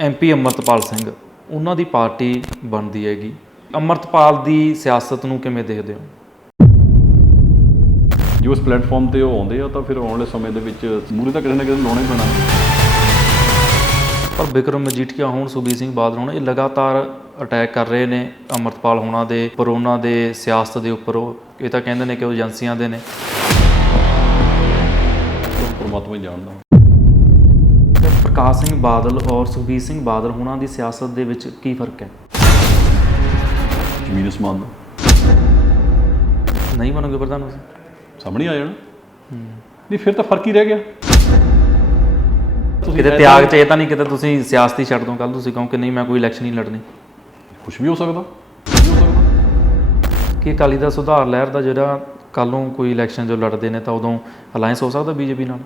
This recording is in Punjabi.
ਐਮਪੀ ਅਮਰਤਪਾਲ ਸਿੰਘ ਉਹਨਾਂ ਦੀ ਪਾਰਟੀ ਬਣਦੀ ਹੈਗੀ। ਅਮਰਤਪਾਲ ਦੀ ਸਿਆਸਤ ਨੂੰ ਕਿਵੇਂ ਦੇਖਦੇ ਹੋ? ਜੋ ਇਸ ਪਲੇਟਫਾਰਮ ਤੇ ਉਹ ਆਉਂਦੇ ਆ ਤਾਂ ਫਿਰ ਆਉਣ ਵਾਲੇ ਸਮੇਂ ਦੇ ਵਿੱਚ ਮੂਰੇ ਤਾਂ ਕਿਸੇ ਨਾ ਕਿਸੇ ਲਾਉਣਾ ਹੀ ਪੈਣਾ। ਪਰ ਵਿਕਰਮ ਮਜੀਠੀਆ ਹੋਣ ਸੁਖਬੀਰ ਸਿੰਘ ਬਾਦਲ ਹੋਣ ਇਹ ਲਗਾਤਾਰ ਅਟੈਕ ਕਰ ਰਹੇ ਨੇ ਅਮਰਤਪਾਲ ਹੋਣਾ ਦੇ ਪਰ ਉਹਨਾਂ ਦੇ ਸਿਆਸਤ ਦੇ ਉੱਪਰ ਉਹ ਇਹ ਤਾਂ ਕਹਿੰਦੇ ਨੇ ਕਿ ਉਹ ਏਜੰਸੀਆਂ ਦੇ ਨੇ। ਪ੍ਰਮਾਤਮਾ ਹੀ ਜਾਣਦਾ। ਪ੍ਰਕਾਸ਼ ਸਿੰਘ ਬਾਦਲ ਔਰ ਸੁਖਬੀਰ ਸਿੰਘ ਬਾਦਲ ਹੋਣਾ ਦੀ ਸਿਆਸਤ ਦੇ ਵਿੱਚ ਕੀ ਫ਼ਰਕ ਹੈ? ਜ਼ਮੀਨ ਅਸਮਾਨ ਦਾ? ਨਹੀਂ ਬਣੋਗੇ ਪ੍ਰਧਾਨ ਤੁਸੀਂ ਸਾਹਮਣੇ ਆ ਜਾਣਾ। ਨਹੀਂ ਫਿਰ ਤਾਂ ਫ਼ਰਕ ਹੀ ਰਹਿ ਗਿਆ। ਤੁਸੀਂ ਕਿਤੇ ਤਿਆਗ ਚ ਇਹ ਤਾਂ ਨਹੀਂ ਕਿਤੇ ਤੁਸੀਂ ਸਿਆਸਤ ਛੱਡ ਦੋ ਕੱਲ ਤੁਸੀਂ ਕਹੋ ਕਿ ਨਹੀਂ ਮੈਂ ਕੋਈ ਇਲੈਕਸ਼ਨ ਨਹੀਂ ਲੜਨੀ। ਕੁਝ ਵੀ ਹੋ ਸਕਦਾ। ਹੋ ਸਕਦਾ। ਕਿ ਅਕਾਲੀ ਦਾ ਸੁਧਾਰ ਲਹਿਰ ਦਾ ਜਿਹੜਾ ਕੱਲ ਨੂੰ ਕੋਈ ਇਲੈਕਸ਼ਨ ਜੋ ਲੜਦੇ ਨੇ ਤਾਂ ਉਦੋਂ ਅਲਾਈਅੰਸ ਹੋ ਸਕਦਾ ਬੀਜੇਪੀ ਨਾਲ?